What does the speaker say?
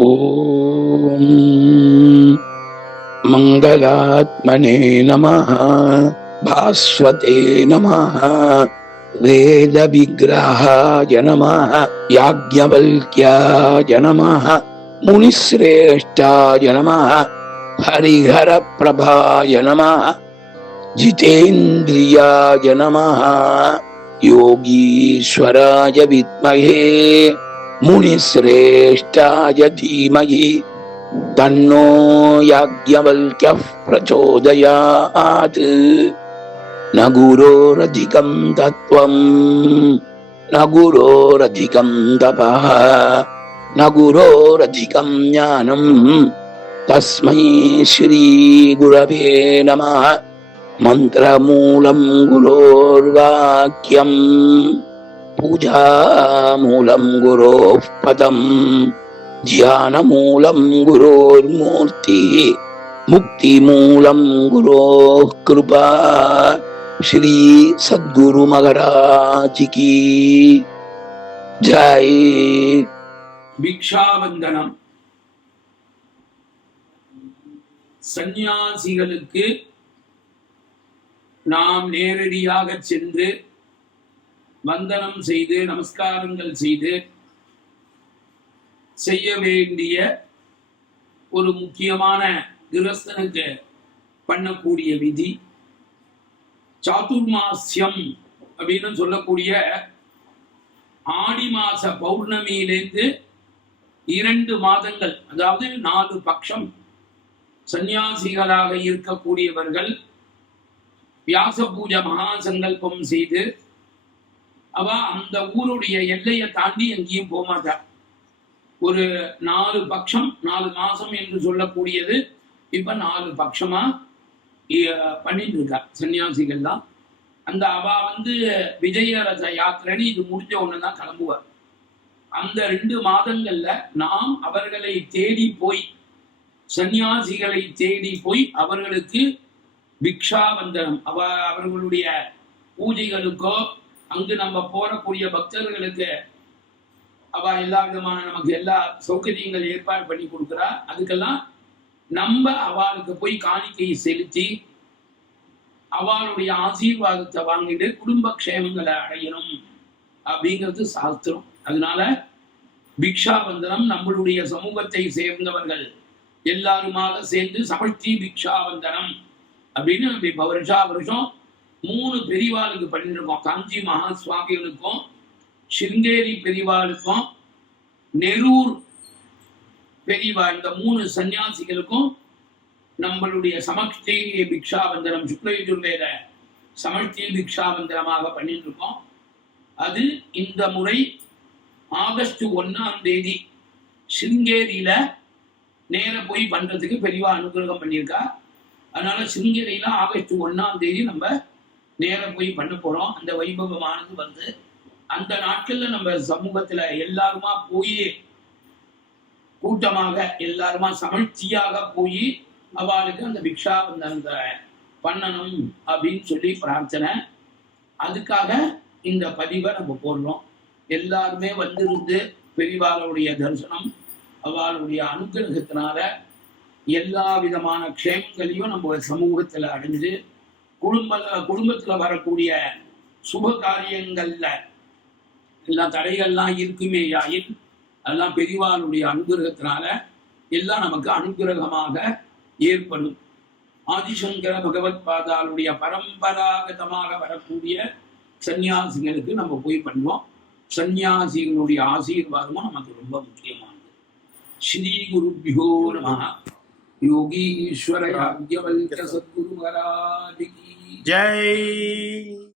ॐ मङ्गलात्मने नमः, भास्वते नमः, वेदविग्रहाय नमः, याज्ञवल्क्याय नमः, मुनिश्रेष्ठाय नमः, हरिहरप्रभाय नमः, जितेन्द्रियाय नमः, योगीश्वराय विद्महे। मुनिश्रेष्ठाय धीमहि तन्नो याज्ञवल्क्यः प्रचोदयात् न गुरोरधिकं तत्त्वम् न गुरोरधिकं तपः न गुरोरधिकं ज्ञानम् तस्मै श्रीगुरवे नमः मन्त्रमूलं गुरोर्वाक्यम् பூஜாமூலம் குரோ பதம் தியானமூலம் குரோர் மூர்த்தி முக்தி மூலம் குரோ கிருபா ஸ்ரீ சத்குரு மகராஜிக்கு ஜாய். பிக்ஷாவந்தனம். சந்நியாசிகளுக்கு நாம் நேரடியாக சென்று வந்தனம் செய்து நமஸ்காரங்கள் செய்து செய்ய வேண்டிய ஒரு முக்கியமான கிரஸ்தனுக்கு பண்ணக்கூடிய விதி. சாதுர்மாசியம் அப்படின்னு சொல்லக்கூடிய ஆடி மாச பௌர்ணமியிலிருந்து இரண்டு மாதங்கள் அதாவது நாலு பட்சம் சந்நியாசிகளாக இருக்கக்கூடியவர்கள் வியாச பூஜை மகா சங்கல்பம் செய்து அவ அந்த ஊருடைய எல்லையை தாண்டி எங்கேயும் போக மாட்டா. ஒரு நாலு பட்சம் நாலு மாசம் என்று சொல்லக்கூடியது இப்ப நாலு பட்சமா பண்ணிட்டு இருக்கா சன்னியாசிகள்லாம். அந்த அவ வந்து விஜயரத யாத்திரைன்னு இது முடிஞ்ச உடனே தான் கிளம்புவார் அந்த ரெண்டு மாதங்கள்ல நாம் அவர்களை தேடி போய் சந்நியாசிகளை தேடி போய் அவர்களுக்கு பிக்ஷா வந்தனம் அவ அவர்களுடைய பூஜைகளுக்கோ அங்கு நம்ம போறக்கூடிய பக்தர்களுக்கு அவ எல்லா விதமான நமக்கு எல்லா சௌகரியங்கள் ஏற்பாடு பண்ணி கொடுக்குறா அதுக்கெல்லாம் நம்ம அவளுக்கு போய் காணிக்கையை செலுத்தி அவளுடைய ஆசீர்வாதத்தை வாங்கிட்டு குடும்ப க்ஷேமங்களை அடையணும் அப்படிங்கிறது சாஸ்திரம். அதனால பிக்ஷா வந்தனம் நம்மளுடைய சமூகத்தை சேர்ந்தவர்கள் எல்லாருமாக சேர்ந்து சமஷ்டி பிக்ஷாவந்தனம் அப்படின்னு நம்ம இப்ப வருஷா வருஷம் மூணு பெரிவாளுக்கு பண்ணிருக்கோம் காஞ்சி மகா சுவாமிகளுக்கும் சிங்கேரி பெரிவாளுக்கும் நெரூர் பெரியவா இந்த மூணு சன்னியாசிகளுக்கும் நம்மளுடைய சமஷ்டி பிக்ஷாவந்தனம் சுக்லயுஜுர்வேத சமஷ்டி பிக்ஷாவந்தனமாக பண்ணிட்டு இருக்கோம் அது இந்த முறை ஆகஸ்ட் ஒன்னாம் தேதி சிங்கேரியில நேர போய் பண்றதுக்கு பெரியவா அனுகிரகம் பண்ணியிருக்கா. அதனால சிங்கேரியில ஆகஸ்ட் ஒன்னாம் தேதி நம்ம நேர போய் பண்ண போறோம். அந்த வைபவமானது வந்து அந்த நாட்கள்ல நம்ம சமூகத்துல எல்லாருமா போய் கூட்டமாக எல்லாருமா சமழ்ச்சியாக போய் அவளுக்கு அந்த பிக்ஷா அந்த பண்ணணும் அப்படின்னு சொல்லி பிரார்த்தனை. அதுக்காக இந்த பதிவை நம்ம போடுறோம். எல்லாருமே வந்திருந்து பெரியவாளுடைய தரிசனம் அவளுடைய அனுகிரகத்தினால எல்லா விதமான க்ஷேமங்களையும் நம்ம சமூகத்துல அடைஞ்சு குடும்ப குடும்பத்துல வரக்கூடிய சுப காரியங்கள்ல எல்லா தடைகள்லாம் இருக்குமே யாயின் அதெல்லாம் பெரியவாளுடைய அனுகிரகத்தினால எல்லாம் நமக்கு அனுகிரகமாக ஏற்படும். ஆதிசங்கர பகவத் பாதாளுடைய பரம்பராகதமாக வரக்கூடிய சன்னியாசிகளுக்கு நம்ம போய் பண்ணுவோம். சன்னியாசிகளுடைய ஆசீர்வாதமும் நமக்கு ரொம்ப முக்கியமானது. ஸ்ரீ குருபியோ நம. யோகீஸ்வர யாஜ்ஞவல்க சத்குரு மகாராஜ் கி ஜெய்